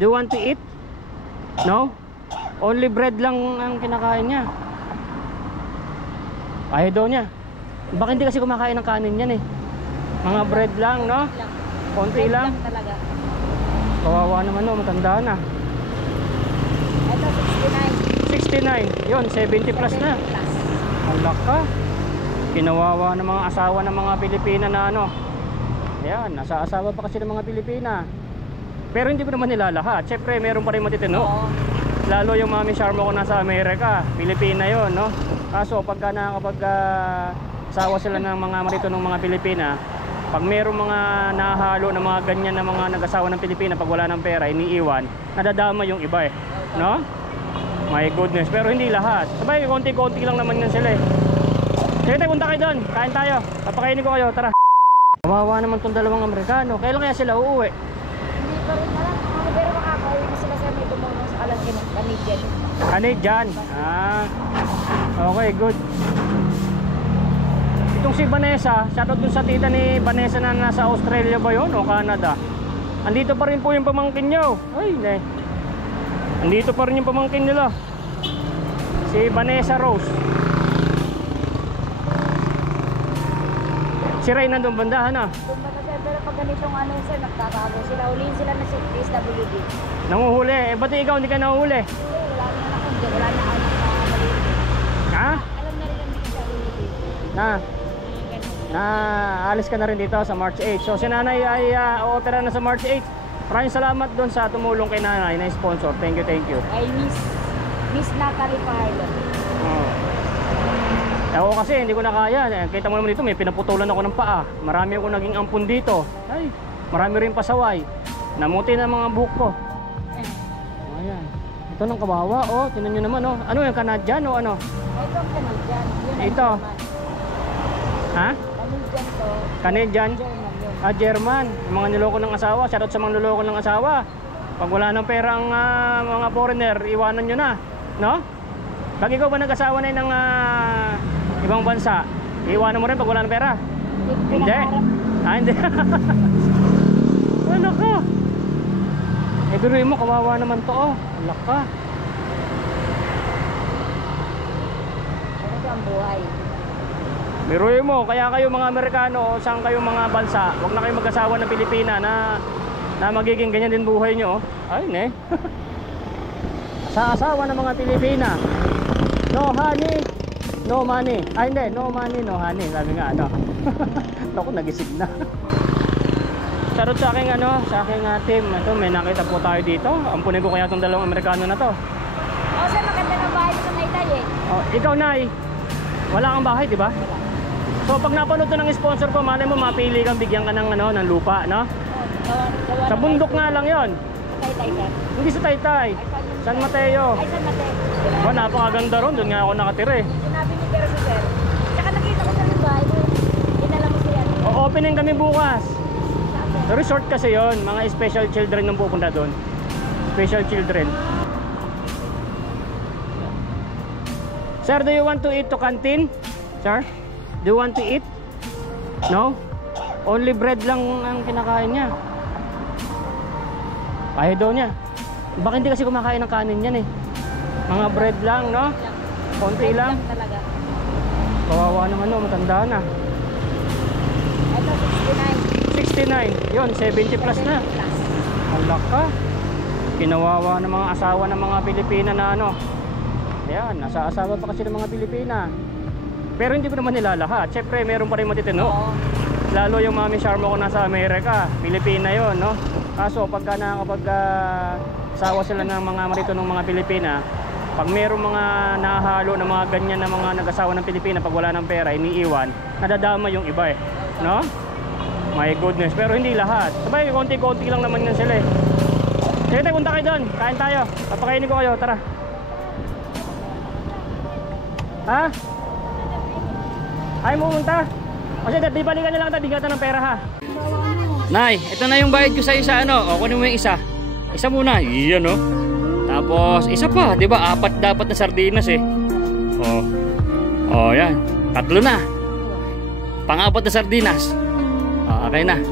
Do you want to eat? No? Only bread lang ang kinakain niya. Ayaw daw niya. Baka hindi kasi kumakain ng kanin yan eh. Mga bread lang, no? Konti lang. Talaga. Kawawa naman, no? Matanda na. Ito, 69. Yun, 70 plus na. Halak ka. Kinawawa ng mga asawa ng mga Pilipina na ano. Ayan, nasa asawa pa kasi ng mga Pilipina. Pero hindi ko naman nila lahat. Siyempre, meron pa rin matitino. Oo. Lalo yung mami Sharma ko nasa Amerika, Pilipina yon, no? Kaso pagka asawa sila ng mga marito ng mga Pilipina, pag mayroong mga nahalo na mga ganyan na mga nag-asawa ng Pilipina, pag wala ng pera, iniiwan, nadadama yung iba eh, no? My goodness, pero hindi lahat. Sabay, konti-konti lang naman yan sila eh. Sige tayo, punta kayo doon, kain tayo, papakainin ko kayo, tara. Kawawa naman tong dalawang Amerikano, kailan kaya sila uuwi? Hindi pa rin alam. Pero makakauwi na sila sa may tumulong sa Canadian. Canadian? Ah, okay, good. Itong si Vanessa, shoutout dun sa tita ni Vanessa na nasa Australia ba yun o Canada? Andito pa rin po yung pamangkin nyo. Ay, ne. Andito pa rin yung pamangkin nila. Si Vanessa Rose. Si Ray nandun bandahan na. Doon ba na sir, pero pag ganitong ano sir, nagtatago sila. Ulihin sila na si SWD. Nanguhuli. Eh, ba't ikaw hindi ka nanguhuli? Wala na akong dyan. Wala na anak na maliit. Ha? Alam na rin ang SWD. Na alis ka na rin dito sa March 8. So si nanay ay o-opera na sa March 8. Maraming salamat doon sa tumulong kay nanay na sponsor. Thank you, thank you. Ay Miss Natalie Parlo. Ako kasi hindi ko na kaya. Kita mo naman dito, may pinaputulan ako ng paa. Marami ako naging ampun dito. Ay, marami rin pasaway. Namuti na mga buhok ko. Ayan. Ito ng kawawa, oh. Tingnan nyo naman, oh. Ano yung Canadian o ano? Ito ang Canadian. Ito. Ha? Canadian to. Canadian? German yun. German. Yung mga niloko ng asawa. Shoutout sa mga niloko ng asawa. Pag wala ng pera ang mga foreigner, iwanan nyo na. No? Pag ikaw ba nag-asawa na ng ibang bansa, iwanan mo rin pag wala ng pera? Hindi. Hindi. Ano ka? Eh, biruin mo, kawawa naman to, oh. Alak ka. Ano ang buhay? Biruin mo, kaya kayo mga Amerikano o saan kayo mga bansa, huwag na kayo mag-asawa ng Pilipina na magiging ganyan din buhay nyo. Ay, ne. Sa asawa ng mga Pilipina, no honey, no money. Ay, hindi, no money, no honey. Sabi nga, ano. Ako, nagisip na. Charot sa aking, sa aking team. Ito, may nakita po tayo dito. Ampunin ko kaya itong dalawang Amerikano na to. Oh, sir, maganda ng bahay sa Maytay eh. Oh, ikaw, Nay, wala kang bahay, di ba? So, pag napanood to ng sponsor ko, malay mo, mapili kang bigyan ka ng, ng lupa, no? Sa bundok nga lang yon. Taytay, sir. Hindi sa Taytay. San Mateo. Ay, San Mateo. Oh, napakaganda ron. Doon nga ako nakatira eh. Sinabi ni Pero si sir. Tsaka nakita ko sa yung bahay mo. Dinala mo siya. Opening kami bukas. Resort kasi yon, mga special children nang pupunta doon. Special children. Sir, do you want to eat to canteen? Sir, do you want to eat? No? Only bread lang ang kinakain niya. Ayaw daw niya. Baka hindi kasi kumakain ng kanin yan eh. Mga bread lang, no? Konti lang. Talaga. Kawawa naman, no? Matanda na. Ito, 69. Yun, 70 plus na. Halak ka. Kinawawa ng mga asawa ng mga Pilipina na ano. Ayan, nasa asawa pa kasi ng mga Pilipina. Pero hindi ko naman nila lahat. Siyempre, meron pa rin matitino. Oo. Lalo yung mami Sharma ko nasa Amerika, Pilipina yon, no? Kaso pagka asawa sila ng mga marito ng mga Pilipina, pag mayroong mga nahalo na mga ganyan na mga nag-asawa ng Pilipina, pag wala ng pera, iniiwan, nadadama yung iba eh, no? My goodness, pero hindi lahat. Sabay, konti-konti lang naman yan sila eh. Sige tayo, punta kayo doon, kain tayo, papakainin ko kayo, tara. Ha? Ay, pumunta? O sige, di balikan na lang tayo, bigatan ng pera ha. Nay, ito na yung bayad ko sa isa, ano? O, kunin mo yung isa. Isa muna, iyan o. Tapos, isa pa, di ba? 4 dapat na sardinas eh. O, yan. 3 na. Pang-4 na sardinas. O, okay na.